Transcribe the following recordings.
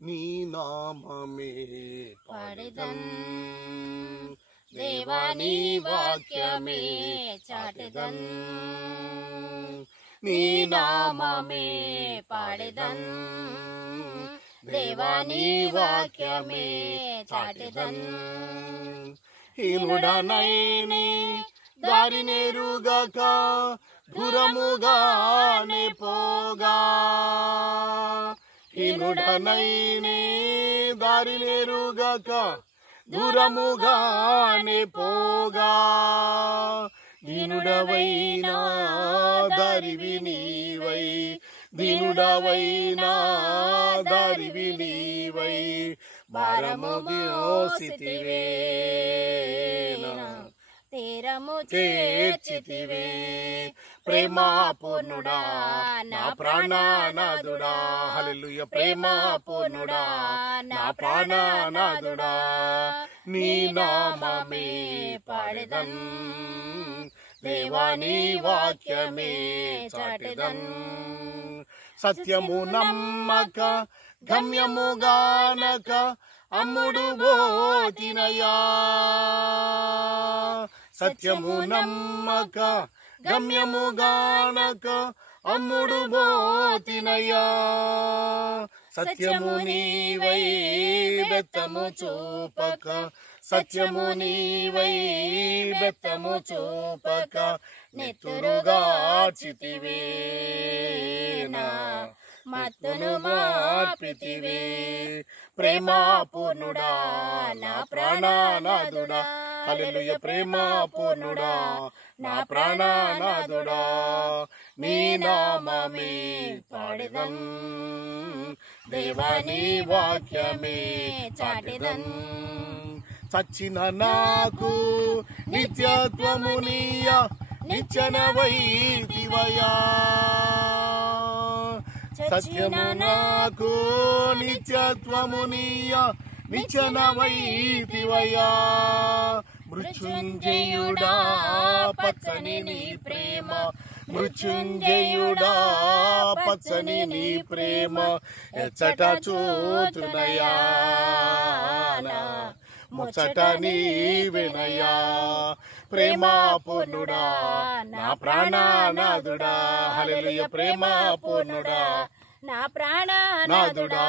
నీ నామమే పాడెదన్ దేవా నీ వాక్యమే చాటెదన్ నీ నామమే పాడెదన్ దేవా నీ వాక్యమే చాటెదన్ హీనుడనైనే దారినేరుగక దూరముగానే పోగా హీనుడనైనే దారినేరుగక దూరముగానే పోగా దీనుడవైనా దారివి నీవై దీనుడవైనా దారివి నీవై భారము మోసితివే తీరము చేర్చితివే ప్రేమా పూర్ణుడా నా ప్రాణనాథుడా హల్లెలూయా ప్రేమా పూర్ణుడా నా ప్రాణనాథుడా నీ నామమే పాడెదన్ దేవా నీ వాక్యమే చాటెదన్ సత్యము నమ్మక గమ్యము గానక అమ్ముడు పోతినయా సత్యము నమ్మక గమ్యము గానక అమ్ముడు పోతినయా సత్యము నీవై బెత్తము చూపక సత్యము నీవై బెత్తము చూపక నెత్తురుగాచితివే మత్తును మార్పితివే ప్రేమా పూర్ణుడా నా ప్రాణనాథుడా హల్లెలూయా ప్రేమా పూర్ణుడా నా ప్రాణనాథుడా నీ నామమే పాడెదన్ దేవా నీ వాక్యమే చాటెదన్ చచ్చిన నాకు నిత్యత్వమునియ నిత్యనవైతివయా సత్యము నాకు నిత్యత్వమునియ నిత్యనవైతివయా మృత్యుంజయుడా పచ్చని నీ ప్రేమ మృత్యుంజయుడా పచ్చని నీ ప్రేమ ఎచ్చట చూతునయా ముచ్చట నీ వినయా ప్రేమా పూర్ణుడా నా ప్రాణనాథుడా హల్లెలూయా ప్రేమా పూర్ణుడా నా ప్రాణనాథుడా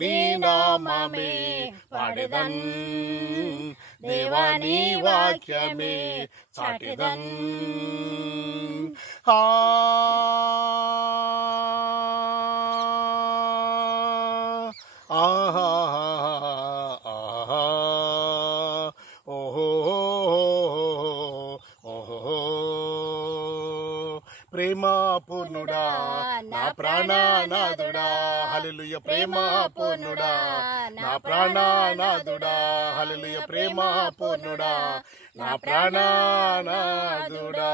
నీ నామమే పాడెదన్ దేవా నీ వాక్యమే చాటెదన్ ప్రేమా పూర్ణుడా నా ప్రాణనాథుడా హల్లెలూయా ప్రేమా పూర్ణుడా నా ప్రాణనాథుడా హల్లెలూయా ప్రేమా పూర్ణుడా నా ప్రాణనాథుడా